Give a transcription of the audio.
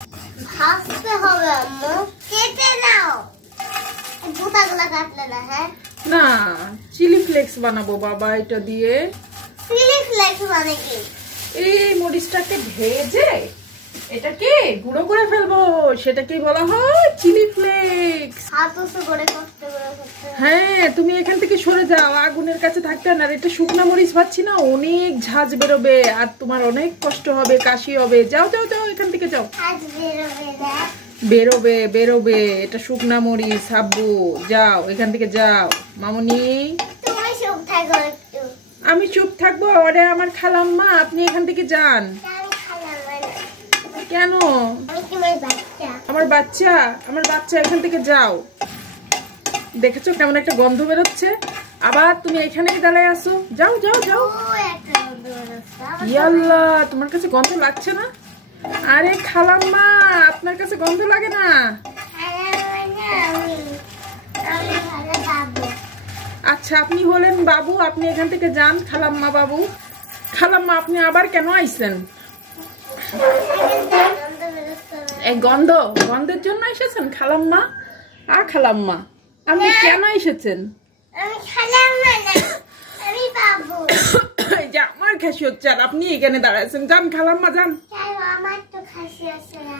ভাজতে হবে আম্মু, কেটে নাও। ভুতাগুলো কাটলে না? হ্যাঁ না, চিলি ফ্লেক্স বানাবো বাবা এটা দিয়ে। চিলি ফ্লেক্স মানে কি? এই মরিচটাকে ভেজে এটাকে গুঁড়ো করে ফেলবো, সেটাকেই বলা হয় চিলি ফ্লেক্স। হাত উঁচু করে কষ্ট করে করতে হবে। হ্যাঁ, তুমি এখান থেকে সরে যাও, আগুনের কাছে থাকতে না। আর এটা শুকনো মরিচ ভাজছি না, অনেক ঝাঁজ বেরোবে আর তোমার অনেক কষ্ট হবে, কাশি হবে। যাও যাও যাও, এখান থেকে যাও। আজ বেরোবে না? বেরোবে বেরোবে, এটা শুকনা মরিচ হাব্বু। যাও এখান থেকে যাও মামুনি। তুমি চুপ থাকো একটু। আমি চুপ থাকবো? ওরে আমার খালাম্মা, আপনি এখান থেকে যান। আমি খালাম না। কেন? আমি তোমার বাচ্চা। আমার বাচ্চা, আমার বাচ্চা, এখান থেকে যাও। দেখেছো কেমন একটা গন্ধ বেরোচ্ছে? আবার তুমি এখানেই দাঁড়ায় আসো। যাও যাও যাও। ও একটা গন্ধ বেরোচ্ছে। ইয়াল্লা, তোমার কাছে গন্ধ লাগছে না? আরে খালাম্মা, আপনার কাছে গন্ধ লাগে না? আমি ভালো বাবু। আচ্ছা, আপনি হলেন বাবু, আপনি এখান থেকে যান। খালাম্মা বাবু, খালাম্মা আপনি আবার কেন আইছেন? গন্ধ বেরোচ্ছে না। এই গন্ধের জন্য এসেছেন খালাম্মা? খালাম্মা আপনি কেন এসেছেন? আমি খালাম না, আমি বাবু। এই যে আমার খাসি হচ্ছে আর আপনি এখানে দাঁড়াইছেন। যান খালাম্মা যান। কেন আমার তো খাসি আছে না?